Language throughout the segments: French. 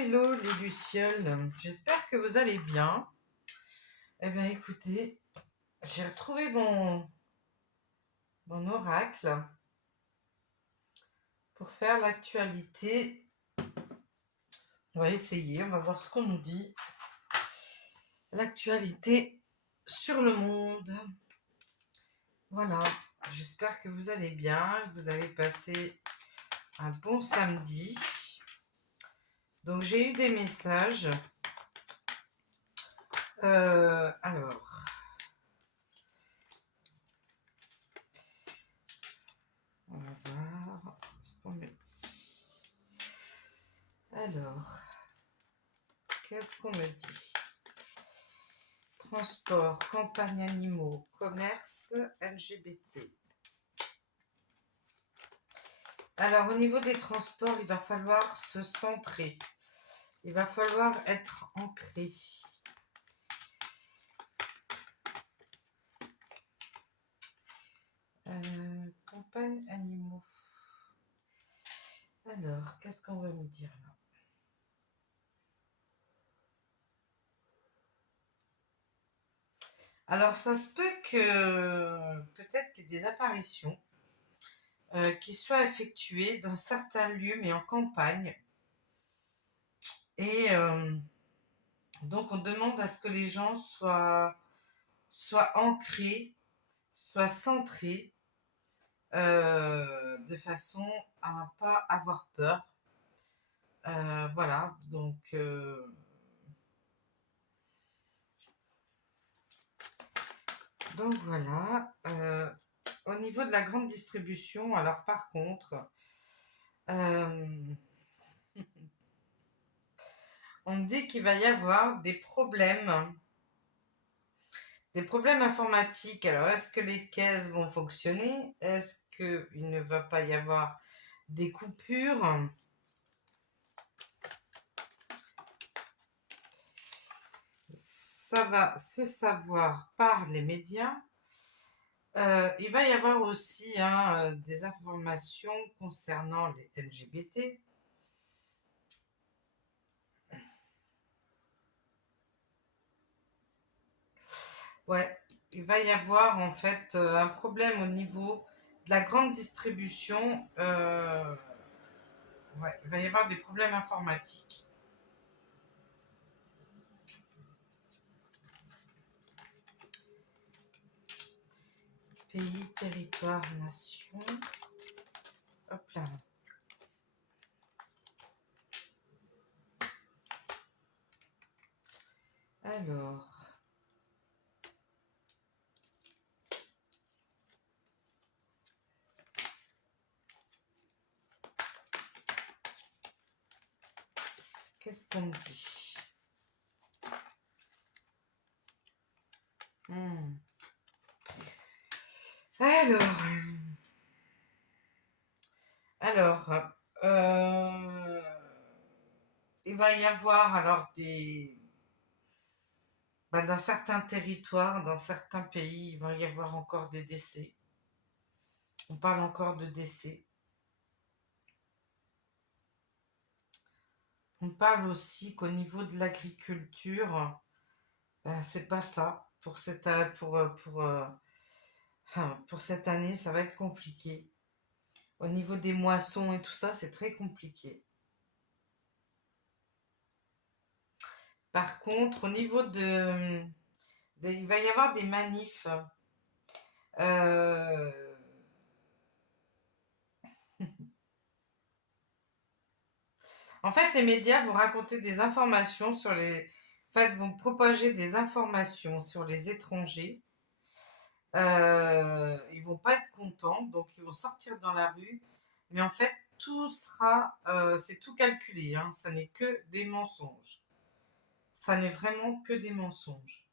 hello les lucioles, j'espère que vous allez bien. Eh bien écoutez, j'ai retrouvé mon oracle pour faire l'actualité. On va essayer, on va voir ce qu'on nous dit. L'actualité sur le monde. Voilà, j'espère que vous allez bien, que vous avez passé un bon samedi. Donc j'ai eu des messages. Alors, on va voir ce qu'on me dit. Alors, qu'est-ce qu'on me dit? Transport, campagne animaux, commerce, LGBT. Alors, au niveau des transports, il va falloir se centrer. Il va falloir être ancré. Campagne animaux. Alors, qu'est-ce qu'on va me dire là? Alors, ça se peut que peut-être qu'il y ait des apparitions qui soient effectuées dans certains lieux, mais en campagne. Et donc, on demande à ce que les gens soient ancrés, soient centrés, de façon à ne pas avoir peur. Voilà, donc voilà. Au niveau de la grande distribution, alors par contre, euh, on me dit qu'il va y avoir des problèmes informatiques. Alors, est-ce que les caisses vont fonctionner? Est-ce qu'il ne va pas y avoir des coupures? Ça va se savoir par les médias. Il va y avoir aussi des informations concernant les LGBT. Ouais, il va y avoir en fait un problème au niveau de la grande distribution. Ouais, il va y avoir des problèmes informatiques. Pays, territoire, nation. Hop là. Alors. Qu'est-ce qu'on me dit? Alors, il va y avoir alors dans certains territoires, dans certains pays, il va y avoir encore des décès. On parle encore de décès. On parle aussi qu'au niveau de l'agriculture, c'est pas ça. Pour cette année, ça va être compliqué. Au niveau des moissons et tout ça, c'est très compliqué. Par contre, au niveau il va y avoir des manifs. Euh, En fait, les médias vont raconter des informations vont propager des informations sur les étrangers. Ils vont pas être contents, donc ils vont sortir dans la rue. Mais en fait, c'est tout calculé. Ça n'est que des mensonges. Ça n'est vraiment que des mensonges.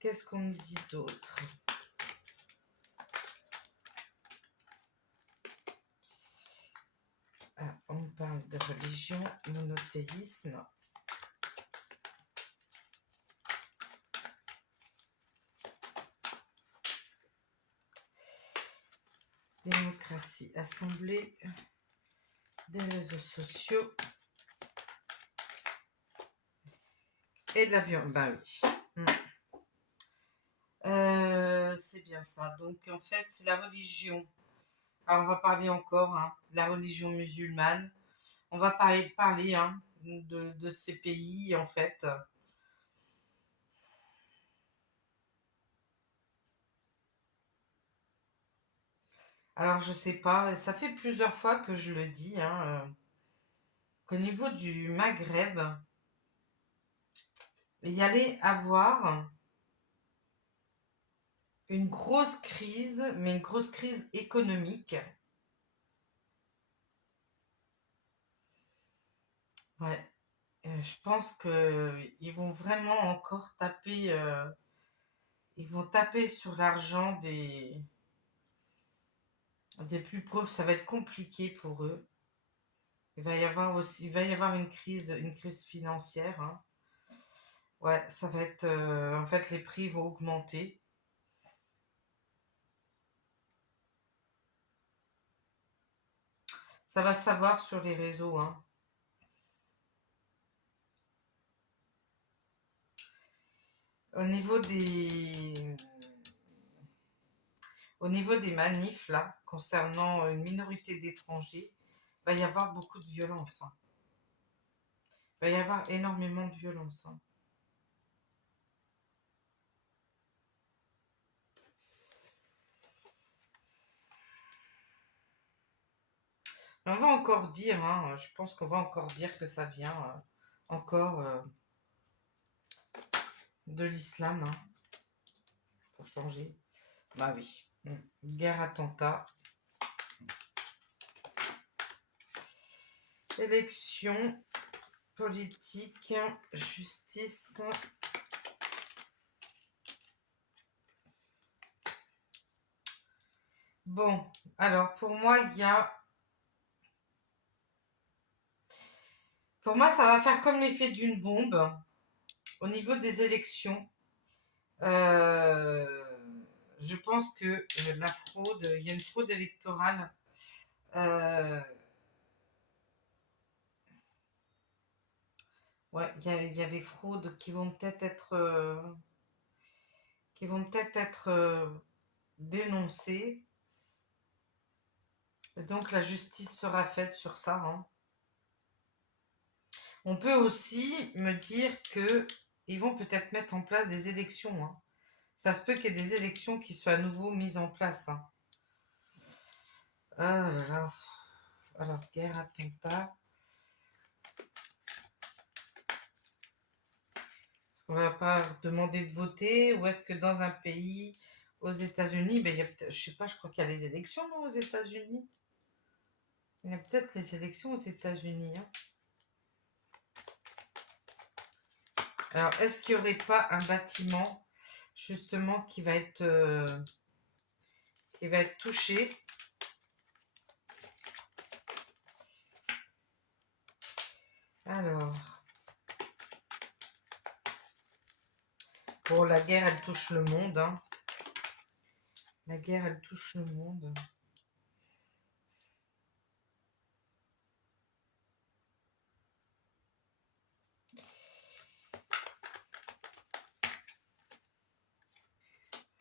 Qu'est-ce qu'on me dit d'autre? On parle de religion, monothéisme. Démocratie, assemblée, des réseaux sociaux. Et de la viande, bah oui. C'est bien ça. Donc en fait, c'est la religion. Alors on va parler encore de la religion musulmane. On va parler de ces pays en fait. Alors je sais pas, ça fait plusieurs fois que je le dis, qu'au niveau du Maghreb, il y allait avoir une grosse crise, mais une grosse crise économique. Ouais, je pense que ils vont vraiment encore taper, ils vont taper sur l'argent des plus pauvres. Ça va être compliqué pour eux. Il va y avoir une crise financière. Ouais, ça va être, en fait, les prix vont augmenter. Ça va se savoir sur les réseaux. Au niveau des manifs, là, concernant une minorité d'étrangers, il va y avoir beaucoup de violence. Il va y avoir énormément de violence. On va encore dire, je pense qu'on va encore dire que ça vient encore de l'islam, pour changer. Bah oui. Guerre, attentat, élection, politique, justice. Bon, alors pour moi, Pour moi, ça va faire comme l'effet d'une bombe au niveau des élections. Euh, je pense que la fraude, il y a une fraude électorale. Euh, ouais, il y a des fraudes qui vont peut-être être dénoncées. Et donc la justice sera faite sur ça. On peut aussi me dire que ils vont peut-être mettre en place des élections. Ça se peut qu'il y ait des élections qui soient à nouveau mises en place. Ah là là. Alors, guerre, attentat. Est-ce qu'on va pas demander de voter ou est-ce que dans un pays, aux États-Unis, ben, je sais pas, je crois qu'il y a les élections non, aux États-Unis. Il y a peut-être les élections aux États-Unis. Alors, est-ce qu'il n'y aurait pas un bâtiment justement qui va être touché? Alors, bon, la guerre, elle touche le monde. La guerre, elle touche le monde.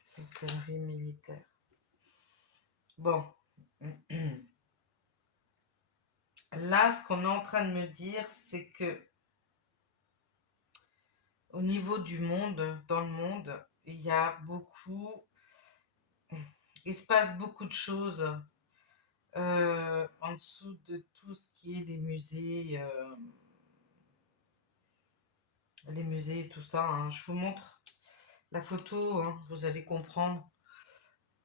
Sorcellerie militaire. Bon. Là, ce qu'on est en train de me dire, c'est que au niveau du monde, dans le monde, il se passe beaucoup de choses en dessous de tout ce qui est les musées et tout ça. Je vous montre la photo, vous allez comprendre.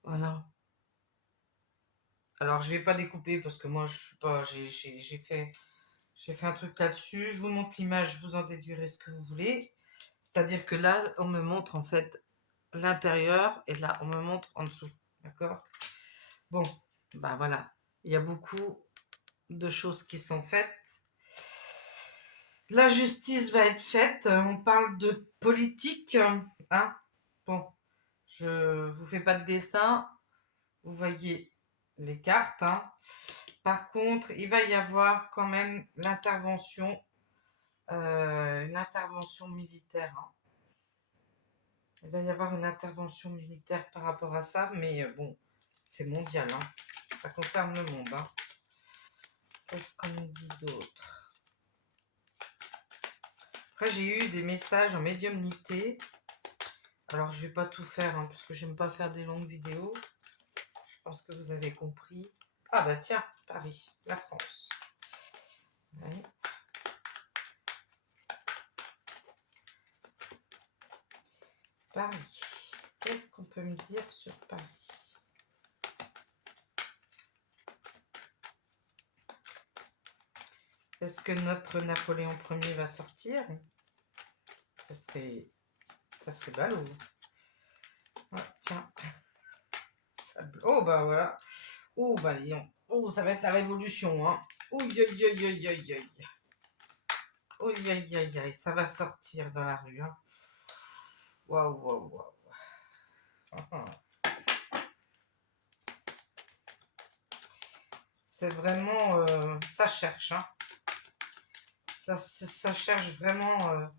Voilà. Alors, je vais pas découper parce que moi, je suis pas, j'ai fait un truc là-dessus. Je vous montre l'image, vous en déduirez ce que vous voulez. C'est-à-dire que là, on me montre en fait l'intérieur et là, on me montre en dessous. D'accord? Bon, bah voilà. Il y a beaucoup de choses qui sont faites. La justice va être faite. On parle de politique. Bon, je vous fais pas de dessin. Vous voyez les cartes. Par contre, il va y avoir quand même l'intervention une intervention militaire, hein. Il va y avoir une intervention militaire par rapport à ça, mais bon, c'est mondial, hein. Ça concerne le monde, hein. Qu'est-ce qu'on me dit d'autre? Après, j'ai eu des messages en médiumnité. Alors, je vais pas tout faire, hein, parce que j'aime pas faire des longues vidéos. Je pense que vous avez compris. Ah bah tiens, Paris, la France. Ouais. Paris. Qu'est-ce qu'on peut me dire sur Paris? Est-ce que notre Napoléon Ier va sortir? Ça serait ballot. Ouais, tiens. Oh bah voilà. Oh bah disons. Oh, ça va être la révolution, hein. Ouh, aïe, aïe, aïe, aïe, aïe. Oh, aïe, aïe, aïe, ça va sortir dans la rue, hein. Waouh, waouh, waouh. C'est vraiment... ça cherche, hein. Ça cherche vraiment...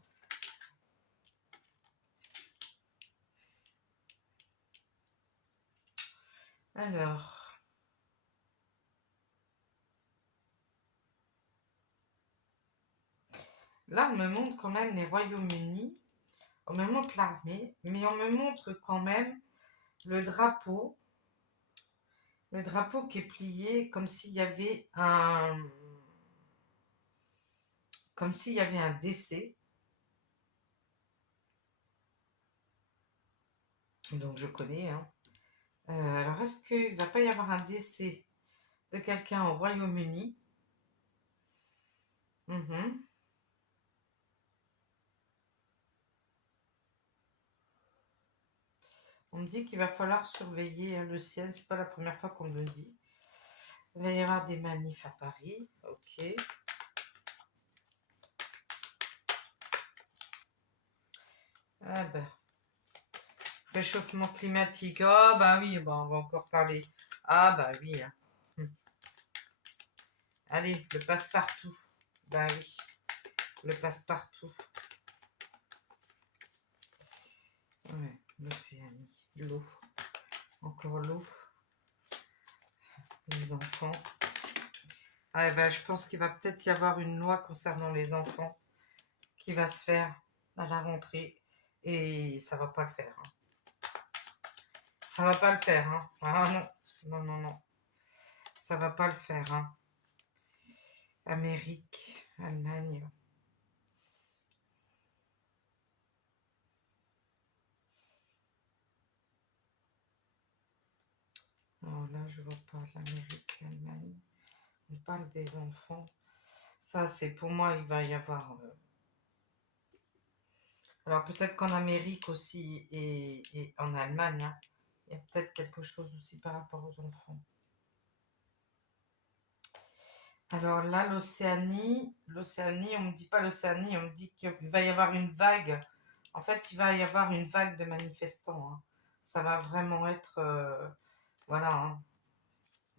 Alors... Là, on me montre quand même les Royaumes-Unis. On me montre l'armée. Mais on me montre quand même le drapeau. Le drapeau qui est plié comme s'il y avait un... Comme s'il y avait un décès. Donc je connais, hein. Alors, est-ce qu'il ne va pas y avoir un décès de quelqu'un au Royaume-Uni? Mhm. On me dit qu'il va falloir surveiller, hein, le ciel. C'est pas la première fois qu'on me le dit. Il va y avoir des manifs à Paris. Ok. Ah ben, réchauffement climatique. Ah bah oui, bah on va encore parler. Ah bah oui, hein. Allez, le passe-partout. Bah oui, le passe-partout. Ouais, l'Océanie, l'eau. Encore l'eau. Les enfants. Ah ben, je pense qu'il va peut-être y avoir une loi concernant les enfants qui va se faire à la rentrée. Et ça va pas le faire, hein. Ça va pas le faire, hein. Ah non, non, non, non. Ça va pas le faire, hein. Amérique, Allemagne. Alors là, je vois pas l'Amérique, l'Allemagne. On parle des enfants. Ça, c'est pour moi, il va y avoir... Alors peut-être qu'en Amérique aussi et en Allemagne, hein, il y a peut-être quelque chose aussi par rapport aux enfants. Alors là, l'Océanie, on me dit pas l'Océanie, on me dit qu'il va y avoir une vague. En fait, il va y avoir une vague de manifestants, hein. Ça va vraiment être... voilà, hein.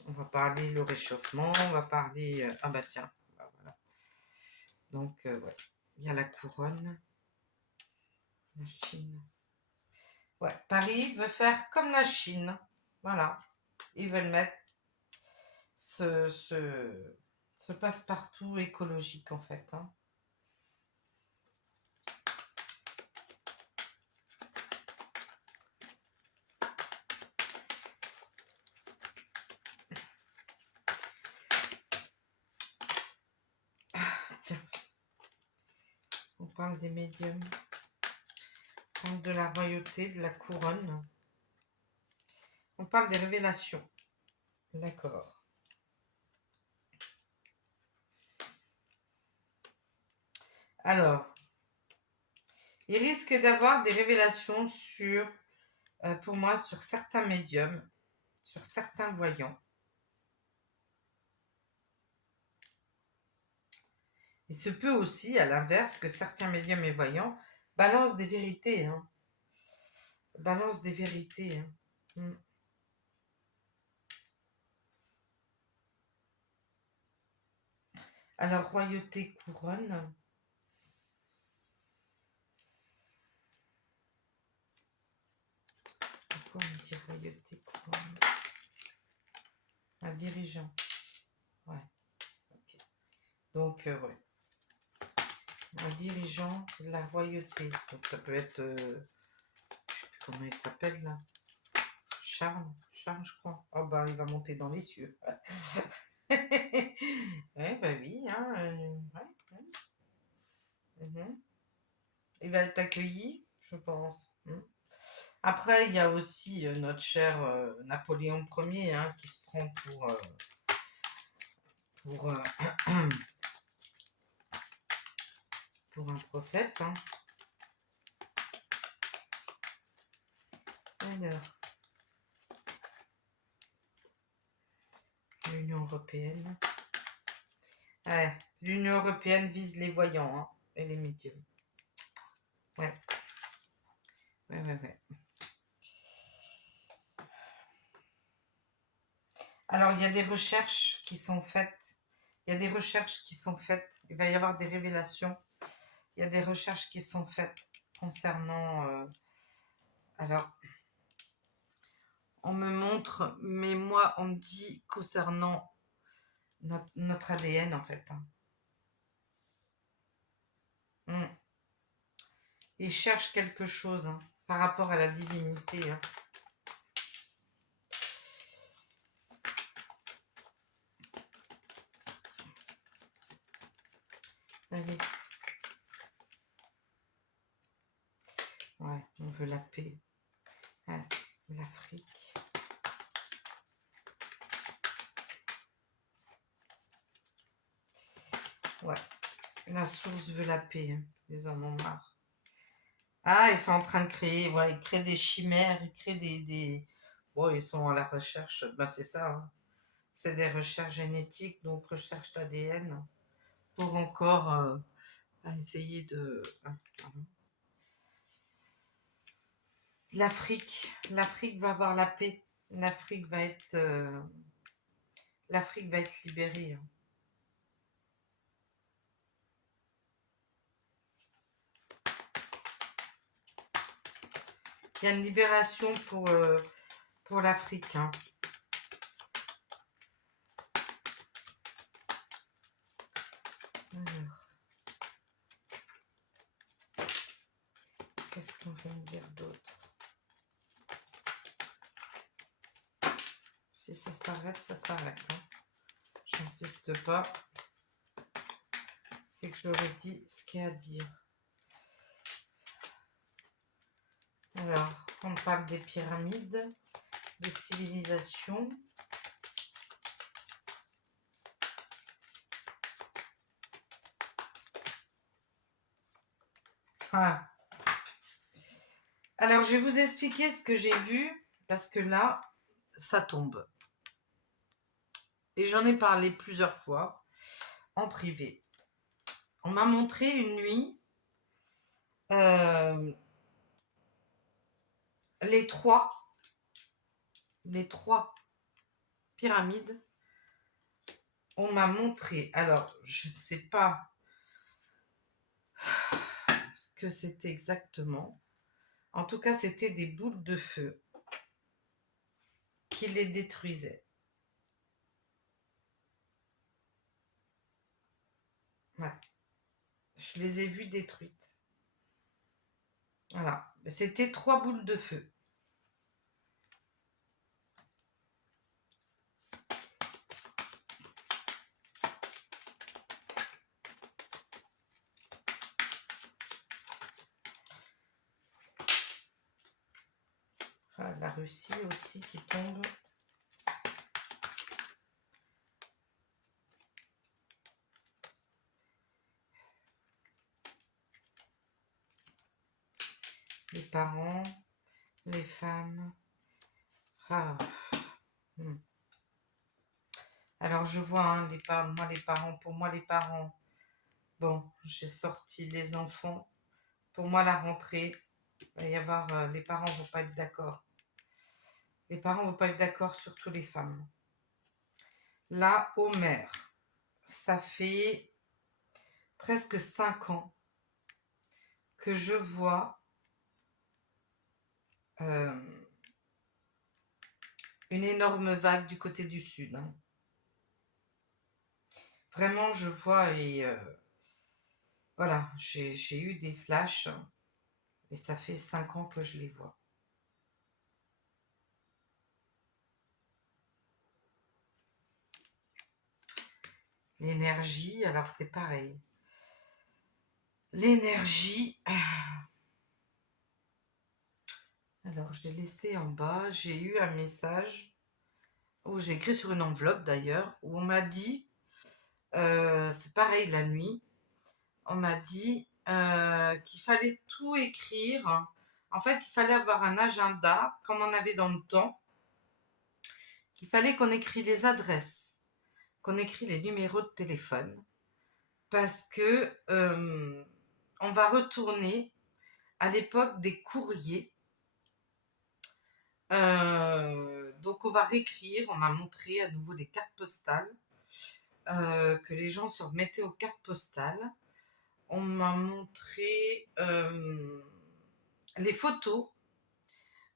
On va parler le réchauffement, on va parler... ah bah tiens, bah voilà. Donc, ouais, il y a la couronne, la Chine. Ouais, Paris veut faire comme la Chine. Voilà. Ils veulent mettre ce passe-partout écologique, en fait, hein. Tiens, on parle des médiums. On parle de la royauté, de la couronne. On parle des révélations. D'accord. Alors, il risque d'avoir des révélations sur, pour moi, sur certains médiums, sur certains voyants. Il se peut aussi, à l'inverse, que certains médiums et voyants balancent des vérités, hein. Balancent des vérités, hein. Alors, royauté, couronne. royauté, couronne. Un dirigeant. Ouais. Okay. Donc, ouais. Un dirigeant de la royauté. Donc, ça peut être... je sais plus comment il s'appelle, là. Charles, je crois. Oh, bah, il va monter dans les cieux. Ouais, bah oui, hein. Ouais, ouais. Il va être accueilli, je pense. Après, il y a aussi notre cher Napoléon Ier hein, qui se prend pour, pour un prophète. Hein. Alors, l'Union européenne. Ouais, l'Union européenne vise les voyants hein, et les médiums. Ouais. Ouais. Alors, il y a des recherches qui sont faites. Il y a des recherches qui sont faites. Il va y avoir des révélations. Il y a des recherches qui sont faites concernant... alors, on me montre, mais moi, on me dit concernant notre ADN, en fait. Hein. Ils cherchent quelque chose hein, par rapport à la divinité. Hein. Allez. Ouais, on veut la paix. Ouais, l'Afrique. Ouais, la source veut la paix. Hein. Ils en ont marre. Ah, ils sont en train de créer, voilà, ils créent des chimères, ils créent des... Bon, ils sont à la recherche, ben c'est ça, hein. C'est des recherches génétiques, donc recherche d'ADN, pour encore essayer de... L'Afrique va avoir la paix, l'Afrique va être libérée. Hein. Il y a une libération pour l'Afrique. Hein. Alors, qu'est-ce qu'on vient de dire d'autre? Si ça s'arrête, ça s'arrête. Hein. J'insiste pas. C'est que j'aurais dit ce qu'il y a à dire. Alors, on parle des pyramides, des civilisations. Ah. Alors, je vais vous expliquer ce que j'ai vu, parce que là, ça tombe. Et j'en ai parlé plusieurs fois, en privé. On m'a montré une nuit les trois pyramides. On m'a montré, alors je ne sais pas ce que c'était exactement. En tout cas, c'était des boules de feu qui les détruisaient. Ouais. Je les ai vues détruites. Voilà. C'était 3 boules de feu. Ah, la Russie aussi qui tombe. Les parents, les femmes. Ah. Alors je vois, hein, pour moi les parents, bon, j'ai sorti les enfants. Pour moi la rentrée, il va y avoir, les parents ne vont pas être d'accord. Les parents ne vont pas être d'accord, surtout les femmes. Là, Homer, ça fait presque 5 ans que je vois une énorme vague du côté du sud, hein. Vraiment, je vois et voilà, j'ai eu des flashs et ça fait 5 ans que je les vois. L'énergie, alors c'est pareil. L'énergie, alors je l'ai laissé en bas, j'ai eu un message où j'ai écrit sur une enveloppe d'ailleurs, où on m'a dit, c'est pareil la nuit, on m'a dit qu'il fallait tout écrire. En fait, il fallait avoir un agenda, comme on avait dans le temps, qu'il fallait qu'on écrit les adresses, qu'on écrit les numéros de téléphone, parce que on va retourner à l'époque des courriers. Donc on va réécrire, on m'a montré à nouveau des cartes postales, que les gens se remettaient aux cartes postales. On m'a montré les photos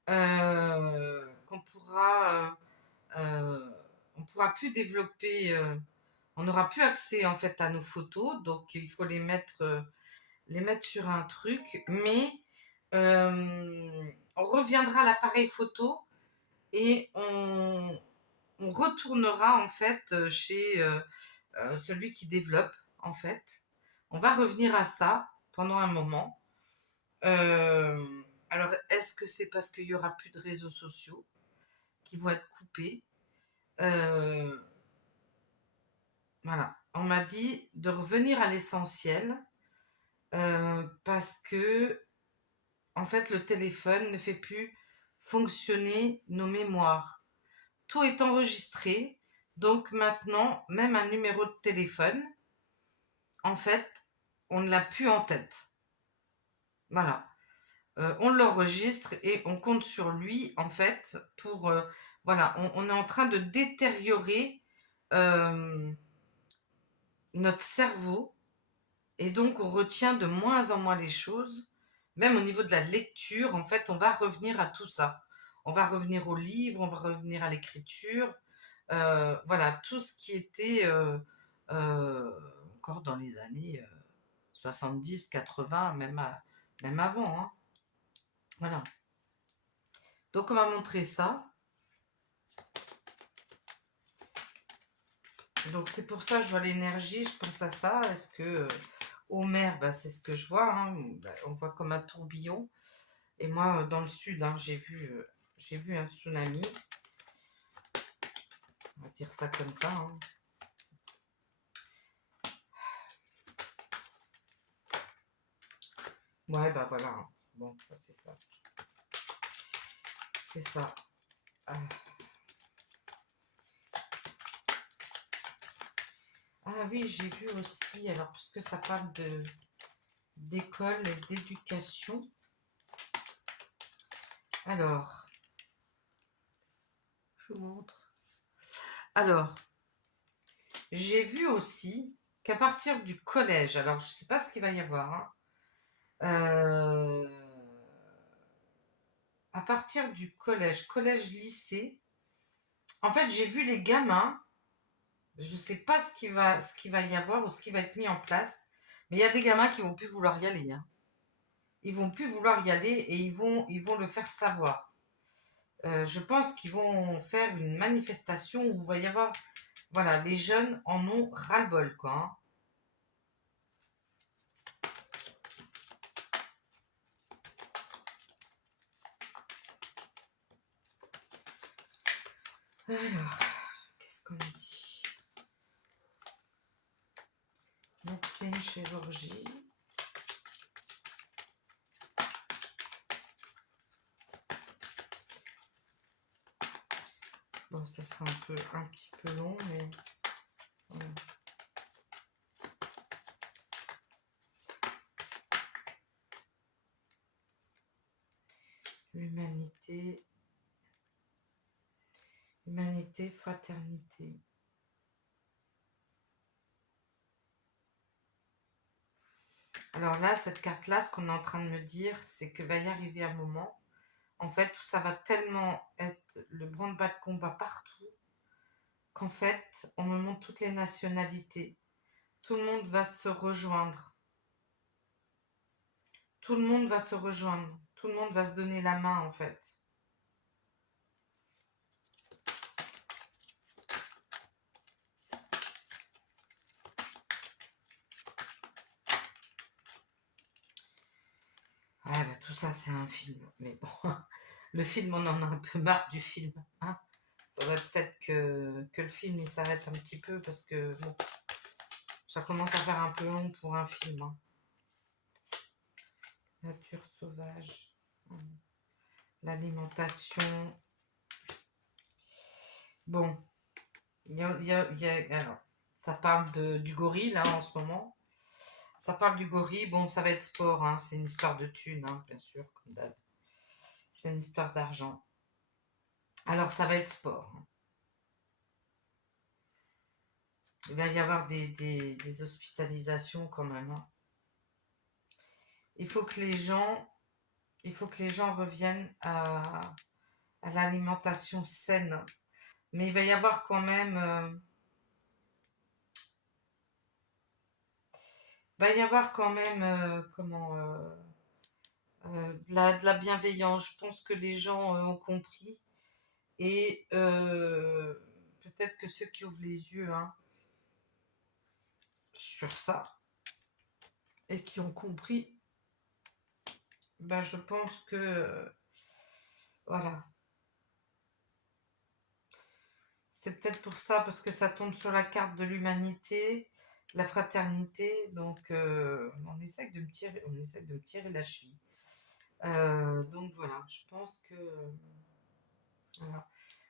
qu'on pourra, on pourra plus développer, on n'aura plus accès en fait à nos photos, donc il faut les mettre sur un truc, mais on reviendra à l'appareil photo et on retournera en fait chez celui qui développe en fait. On va revenir à ça pendant un moment. Euh, alors, est-ce que c'est parce qu'il n'y aura plus de réseaux sociaux qui vont être coupés? Euh, Voilà. On m'a dit de revenir à l'essentiel parce que, en fait, le téléphone ne fait plus fonctionner nos mémoires. Tout est enregistré. Donc maintenant, même un numéro de téléphone, en fait, on ne l'a plus en tête. Voilà. On l'enregistre et on compte sur lui, en fait, pour... voilà, on est en train de détériorer euh, notre cerveau et donc on retient de moins en moins les choses. Même au niveau de la lecture, en fait, on va revenir à tout ça. On va revenir au livre, on va revenir à l'écriture. Voilà, tout ce qui était euh, encore dans les années 70, 80, même avant, hein. Voilà. Donc on m'a montré ça. Donc c'est pour ça que je vois l'énergie, je pense à ça. Est-ce que Homer, bah, c'est ce que je vois, hein. Bah, on voit comme un tourbillon. Et moi, dans le sud, hein, j'ai vu un tsunami. On va dire ça comme ça, hein. Ouais, bah voilà, hein. Bon, bah, c'est ça. C'est ça. Ah. Ah oui, j'ai vu aussi, alors parce que ça parle d'école et d'éducation. Alors, je vous montre. Alors, j'ai vu aussi qu'à partir du collège, alors je ne sais pas ce qu'il va y avoir, hein, à partir du collège, collège-lycée, en fait, j'ai vu les gamins, je ne sais pas ce qu'il va y avoir ou ce qui va être mis en place, mais il y a des gamins qui vont plus vouloir y aller, hein. Ils vont plus vouloir y aller et ils vont le faire savoir. Je pense qu'ils vont faire une manifestation où il va y avoir, voilà, les jeunes en ont ras-le-bol, quoi, hein. Alors, qu'est-ce qu'on dit? Médecine, chirurgie. Bon, ça sera un petit peu long, mais voilà. Humanité, humanité, fraternité. Alors là, cette carte-là, ce qu'on est en train de me dire, c'est que va y arriver un moment, En fait, où ça va tellement être le branle-bas de combat partout qu'en fait, on me montre toutes les nationalités. Tout le monde va se rejoindre. Tout le monde va se rejoindre. Tout le monde va se donner la main, en fait. Ouais, bah, tout ça, c'est un film. Mais bon, le film, on en a un peu marre du film. Hein. Faudrait peut-être que le film il s'arrête un petit peu parce que bon, ça commence à faire un peu long pour un film. Hein. Nature sauvage, l'alimentation. Bon, alors, ça parle du gorille là en ce moment. Ça parle du gorille. Bon, ça va être sport. Hein. C'est une histoire de thunes, hein, bien sûr, comme d'hab. C'est une histoire d'argent. Alors, ça va être sport. Hein. Il va y avoir des hospitalisations quand même. Hein. Il faut que les gens, il faut que les gens reviennent à l'alimentation saine. Mais il va y avoir quand même, comment, de la bienveillance. Je pense que les gens ont compris. Et peut-être que ceux qui ouvrent les yeux hein, sur ça et qui ont compris, ben je pense que voilà. C'est peut-être pour ça, parce que ça tombe sur la carte de l'humanité, la fraternité, donc on essaie de me tirer la cheville. Donc voilà, je pense que voilà.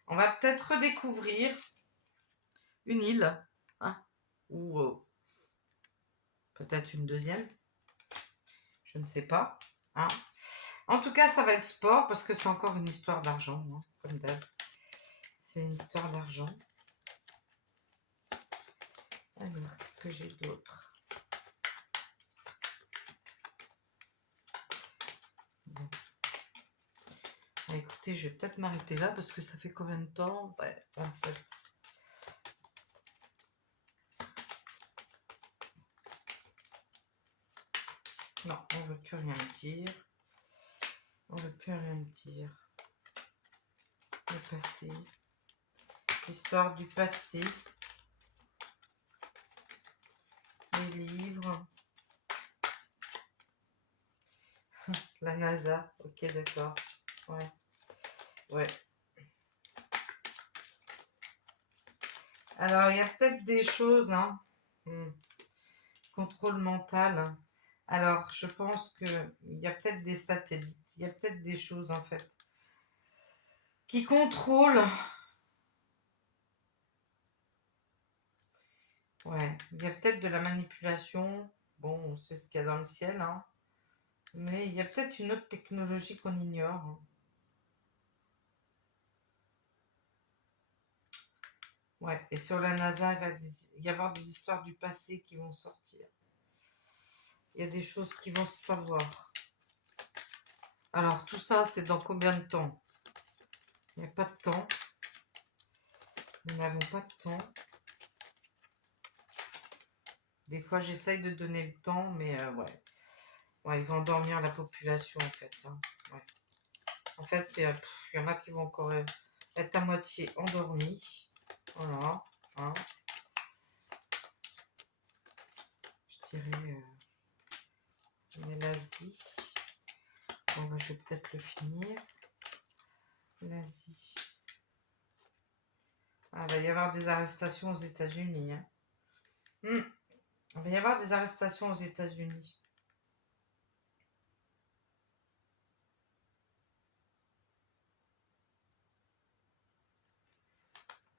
On va peut-être redécouvrir une île, hein, ou peut-être une deuxième, je ne sais pas. Hein. En tout cas, ça va être sport parce que c'est encore une histoire d'argent, hein, comme d'hab. C'est une histoire d'argent. Alors, qu'est-ce que j'ai d'autre? Bon. Ah, écoutez, je vais peut-être m'arrêter là parce que ça fait combien de temps? Ouais, 27. Non, on ne veut plus rien me dire. On ne veut plus rien me dire. Le passé. L'histoire du passé. Les livres. La NASA. Ok, d'accord. Ouais. Ouais. Alors, il y a peut-être des choses, hein. Contrôle mental. Alors, je pense qu'il y a peut-être des satellites. Il y a peut-être des choses, en fait, qui contrôlent. Ouais, il y a peut-être de la manipulation. Bon, on sait ce qu'il y a dans le ciel, hein. Mais il y a peut-être une autre technologie qu'on ignore. Hein. Ouais, et sur la NASA, il va y avoir des histoires du passé qui vont sortir. Il y a des choses qui vont se savoir. Alors, tout ça, c'est dans combien de temps? Il n'y a pas de temps. Nous n'avons pas de temps. Des fois, j'essaye de donner le temps, mais ouais. Ouais, ils vont endormir la population, en fait. Hein. Ouais. En fait, il y en a qui vont encore être à moitié endormis. Voilà. Hein. Je dirais l'Asie. Bon, bah, je vais peut-être le finir. L'Asie. Ah, il va y avoir des arrestations aux États-Unis. Hein. Il va y avoir des arrestations aux États-Unis.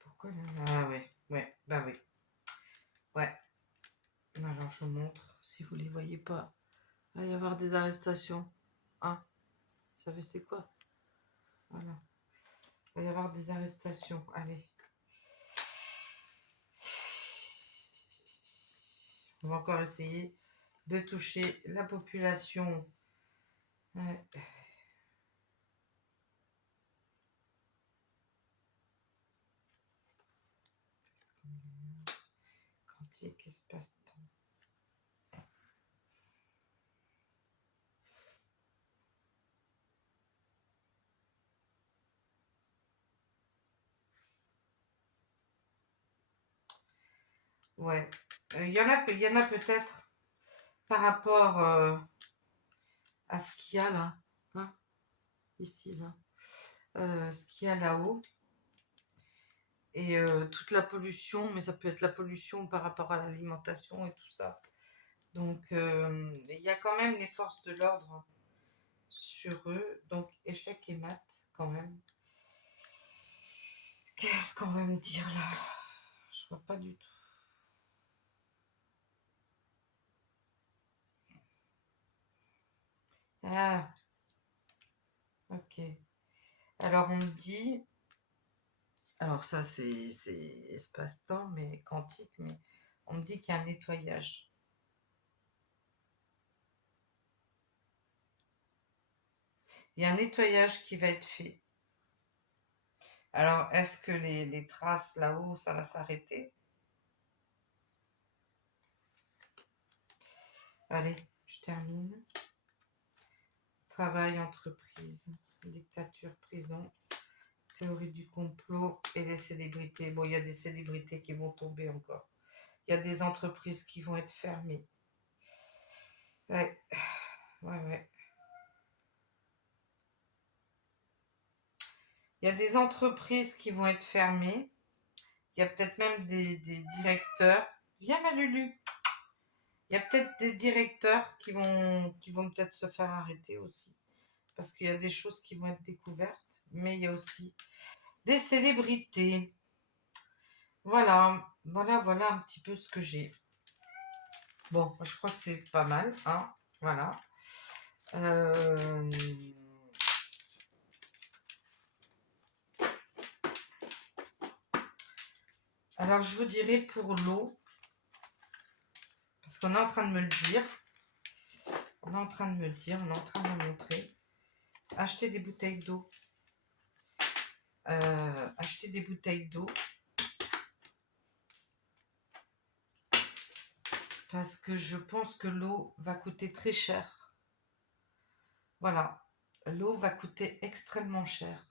Pourquoi là? Ah ouais, ouais, bah oui. Ouais. Alors je vous montre, si vous les voyez pas. Il va y avoir des arrestations. Hein? Vous savez c'est quoi? Voilà. Il va y avoir des arrestations. Allez. On va encore essayer de toucher la population. Ouais. musique, espace-temps. Ouais. Il y en a peut-être par rapport à ce qu'il y a là. Hein, ici, là. Ce qu'il y a là-haut. Et toute la pollution, mais ça peut être la pollution par rapport à l'alimentation et tout ça. Donc, il y a quand même les forces de l'ordre sur eux. Donc, échec et maths, quand même. Qu'est-ce qu'on va me dire là? Je vois pas du tout. Ah, ok. Alors, on me dit... Alors, ça, c'est espace-temps, mais quantique, mais on me dit qu'il y a un nettoyage. Il y a un nettoyage qui va être fait. Alors, est-ce que les traces là-haut, ça va s'arrêter? Allez, je termine. Travail, entreprise, dictature, prison, théorie du complot et les célébrités. Bon, il y a des célébrités qui vont tomber encore. Il y a des entreprises qui vont être fermées. Ouais, ouais. Il y a des entreprises qui vont être fermées. Il y a peut-être même des directeurs. Viens, ma Lulu. Il y a peut-être des directeurs qui vont peut-être se faire arrêter aussi. Parce qu'il y a des choses qui vont être découvertes. Mais il y a aussi des célébrités. Voilà un petit peu ce que j'ai. Bon, je crois que c'est pas mal, hein. Voilà. Alors, je vous dirais pour l'eau, parce qu'on est en train de me le dire. On est en train de me le dire, on est en train de me montrer. Acheter des bouteilles d'eau. Acheter des bouteilles d'eau. Parce que je pense que l'eau va coûter très cher. Voilà. L'eau va coûter extrêmement cher.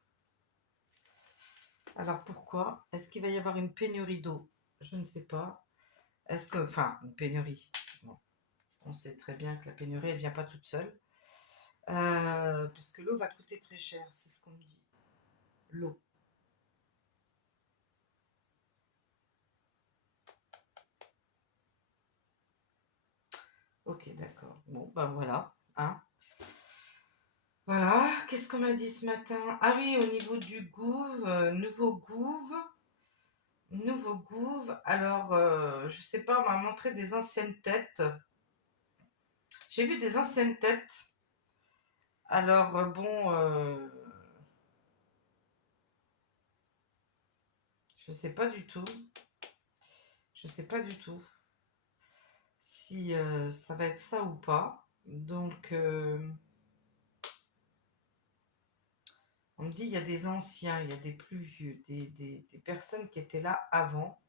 Alors pourquoi? Est-ce qu'il va y avoir une pénurie d'eau? Je ne sais pas. Enfin, une pénurie. Bon, on sait très bien que la pénurie, elle ne vient pas toute seule. Parce que l'eau va coûter très cher, c'est ce qu'on me dit. L'eau. Ok, d'accord. Bon, ben voilà. Hein. Voilà, qu'est-ce qu'on m'a dit ce matin? Ah oui, au niveau du gouv, nouveau gouv. Nouveau gouv. Alors, je sais pas, on m'a montré des anciennes têtes. J'ai vu des anciennes têtes. Alors, bon, je sais pas du tout. Je sais pas du tout si ça va être ça ou pas. Donc, on me dit il y a des anciens, il y a des plus vieux, des personnes qui étaient là avant.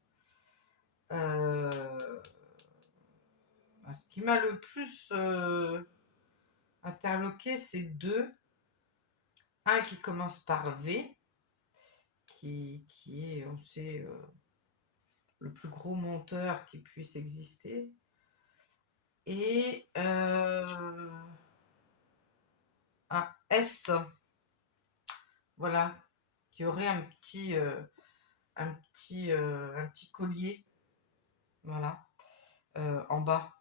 Ce qui m'a le plus interloqué, c'est deux. Un qui commence par V, qui est, on sait, le plus gros menteur qui puisse exister. Et un S, voilà, qui aurait un petit collier, voilà, en bas.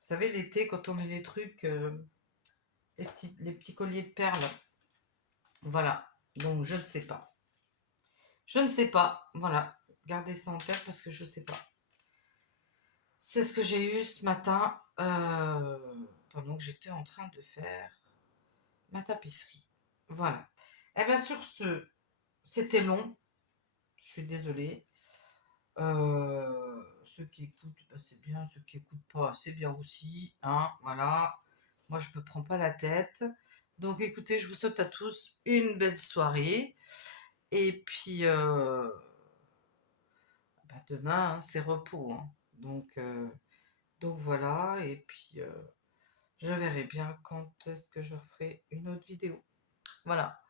Vous savez, l'été, quand on met les trucs, les petits colliers de perles. Voilà. Donc, je ne sais pas. Je ne sais pas. Voilà. Gardez ça en tête parce que je ne sais pas. C'est ce que j'ai eu ce matin pendant que j'étais en train de faire ma tapisserie. Voilà. Et bien, sur ce, c'était long. Je suis désolée. Ceux qui écoutent, bah, c'est bien. Ceux qui écoutent pas, c'est bien aussi. Hein, voilà. Moi, je me prends pas la tête. Donc, écoutez, je vous souhaite à tous une belle soirée. Et puis, bah, demain, hein, c'est repos, hein. Donc voilà, et puis je verrai bien quand est-ce que je referai une autre vidéo. Voilà.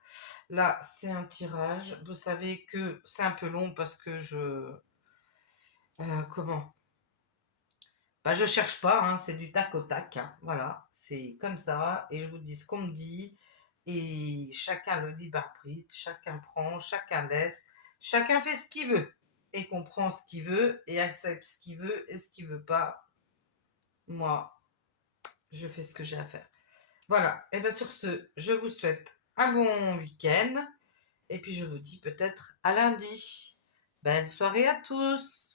Là, c'est un tirage. Vous savez que c'est un peu long parce que comment? Bah, je cherche pas, hein, c'est du tac au tac, hein. Voilà, c'est comme ça. Et je vous dis ce qu'on me dit. Et chacun le libre arbitre, chacun prend, chacun laisse, chacun fait ce qu'il veut. Et comprend ce qu'il veut, et accepte ce qu'il veut, et ce qu'il veut pas. Moi, je fais ce que j'ai à faire. Voilà. Et bien sur ce, je vous souhaite un bon week-end. Et puis je vous dis peut-être à lundi. Belle soirée à tous.